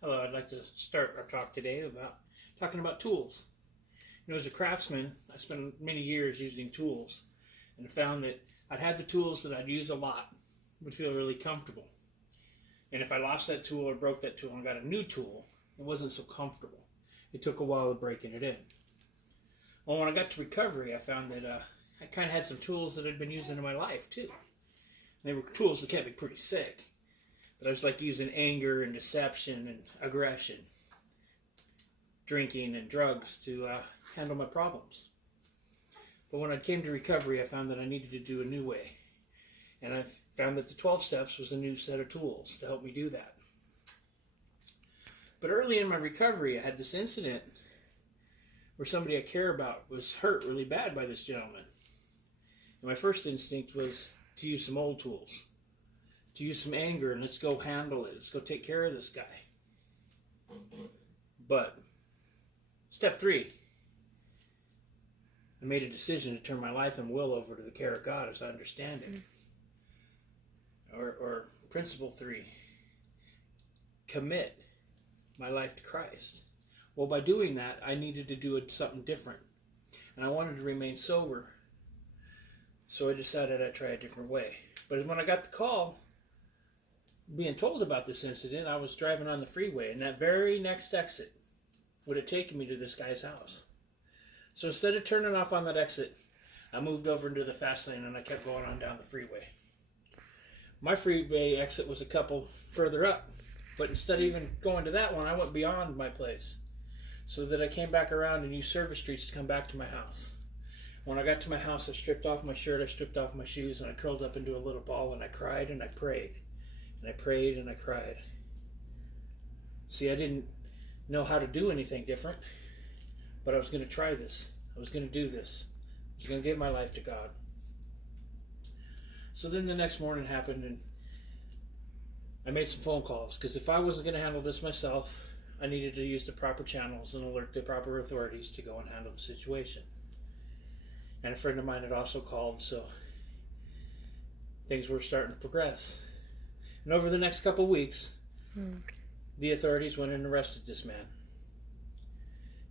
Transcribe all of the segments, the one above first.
Hello, I'd like to start our talk today about talking about tools. As a craftsman, I spent many years using tools, and I found that I'd had the tools that I'd use a lot, would feel really comfortable. And if I lost that tool or broke that tool and got a new tool, it wasn't so comfortable. It took a while to breaking it in. Well, when I got to recovery, I found that I kind of had some tools that I'd been using in my life too. They were tools that kept me pretty sick. But I just like using anger and deception and aggression, drinking and drugs to handle my problems. But when I came to recovery, I found that I needed to do a new way. And I found that the 12 steps was a new set of tools to help me do that. But early in my recovery, I had this incident where somebody I care about was hurt really bad by this gentleman. And my first instinct was to use some old tools. To use some anger and let's go handle it. Let's go take care of this guy. But step 3, I made a decision to turn my life and will over to the care of God as I understand it. Or principle 3, commit my life to Christ. Well, by doing that, I needed to do something different. And I wanted to remain sober. So I decided I'd try a different way. But when I got the call, being told about this incident, I was driving on the freeway, and that very next exit would have taken me to this guy's house. So instead of turning off on that exit, I moved over into the fast lane and I kept going on down the freeway. My freeway exit was a couple further up, but instead of even going to that one, I went beyond my place so that I came back around and used service streets to come back to my house. When I got to my house, I stripped off my shirt, I stripped off my shoes, and I curled up into a little ball and I cried and I prayed. And I prayed and I cried. See, I didn't know how to do anything different, but I was going to try this. I was going to do this. I was going to give my life to God. So then the next morning happened, and I made some phone calls, because if I wasn't going to handle this myself, I needed to use the proper channels and alert the proper authorities to go and handle the situation. And a friend of mine had also called, so things were starting to progress. And over the next couple of weeks, the authorities went and arrested this man.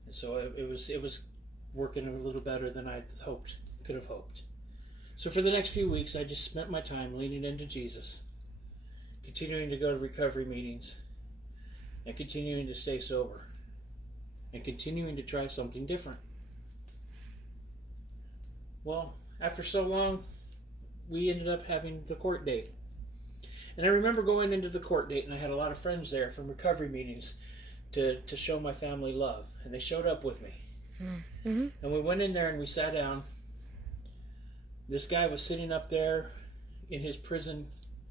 And so it was working a little better than I could have hoped. So for the next few weeks, I just spent my time leaning into Jesus, continuing to go to recovery meetings, and continuing to stay sober, and continuing to try something different. Well, after so long, we ended up having the court date. And I remember going into the court date, and I had a lot of friends there from recovery meetings to show my family love. And they showed up with me. Mm-hmm. And we went in there and we sat down. This guy was sitting up there in his prison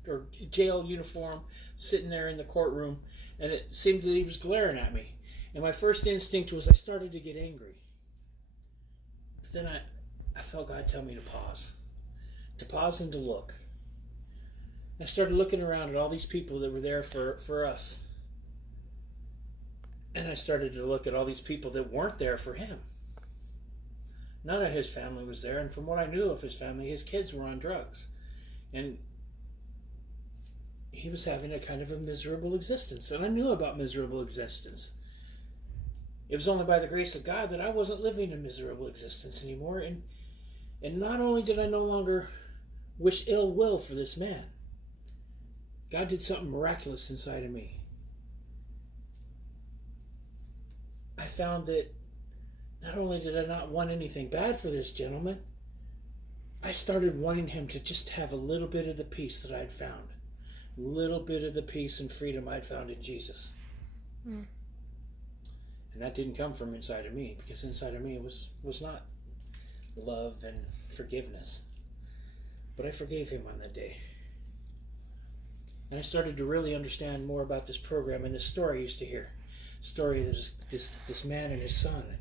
or jail uniform, sitting there in the courtroom, and it seemed that he was glaring at me. And my first instinct was I started to get angry. But then I felt God tell me to pause and to look. I started looking around at all these people that were there for us. And I started to look at all these people that weren't there for him. None of his family was there, and from what I knew of his family, his kids were on drugs. And he was having a kind of a miserable existence. And I knew about miserable existence. It was only by the grace of God that I wasn't living a miserable existence anymore. And not only did I no longer wish ill will for this man, God did something miraculous inside of me. I found that not only did I not want anything bad for this gentleman, I started wanting him to just have a little bit of the peace that I'd found. A little bit of the peace and freedom I'd found in Jesus. And that didn't come from inside of me, because inside of me was not love and forgiveness. But I forgave him on that day. And I started to really understand more about this program and this story I used to hear. Story of this man and his son. And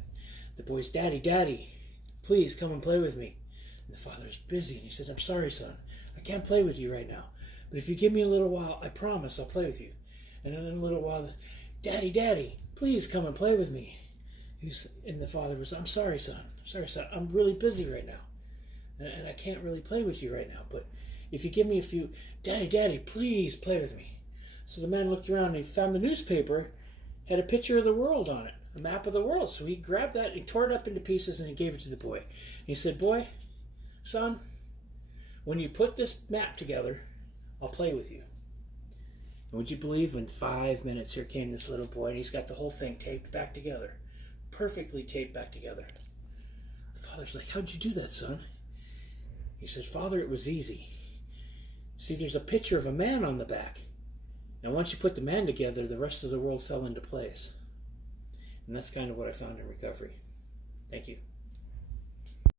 the boy's, Daddy, please come and play with me. And the father's busy, and he says, I'm sorry, son. I can't play with you right now. But if you give me a little while, I promise I'll play with you. And then in a little while, Daddy, please come and play with me. And the father was, I'm sorry, son. I'm really busy right now. And I can't really play with you right now. But if you give me a few, Daddy, please play with me. So the man looked around and he found the newspaper had a picture of the world on it, a map of the world. So he grabbed that, he tore it up into pieces, and he gave it to the boy. He said, "Boy, son, when you put this map together, I'll play with you." And would you believe, in 5 minutes, here came this little boy, and he's got the whole thing taped back together, perfectly taped back together. The father's like, "How'd you do that, son?" He said, "Father, it was easy. See, there's a picture of a man on the back. And once you put the man together, the rest of the world fell into place." And that's kind of what I found in recovery. Thank you.